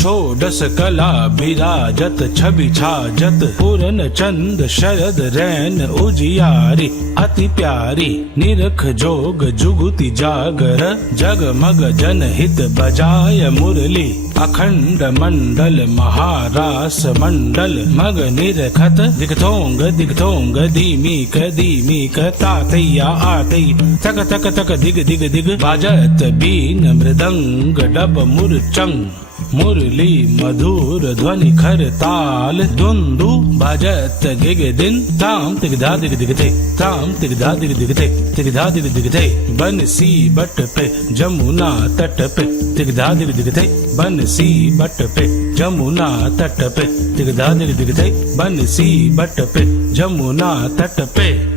षोडश कला विराजत छवि छाजत पूरन चंद शरद रैन उजियारी अति प्यारी निरख जोग जुगुति जागर जगमग जनहित बजाय मुरली अखंड मंडल महारास मंडल मग निरखत दिग्धोंग दिग्धोंग धीमीक तातैया आतई तक तक तक दिग दिग दिग बाजत बीन मृदंग डब मुरचंग मुरली मधुर ध्वनि खर ताल दुंदु भजत गिग दिन ताम तिगधा दिग दिगते ताम तिगधा दिग दिगते तिगधा दिग दिगते बंसी बट पे जमुना तट पे तिगधा दिग दिगते बंसी बट पे जमुना तट पे तिगधा दिग दिगते बंसी बट पे जमुना तट पे।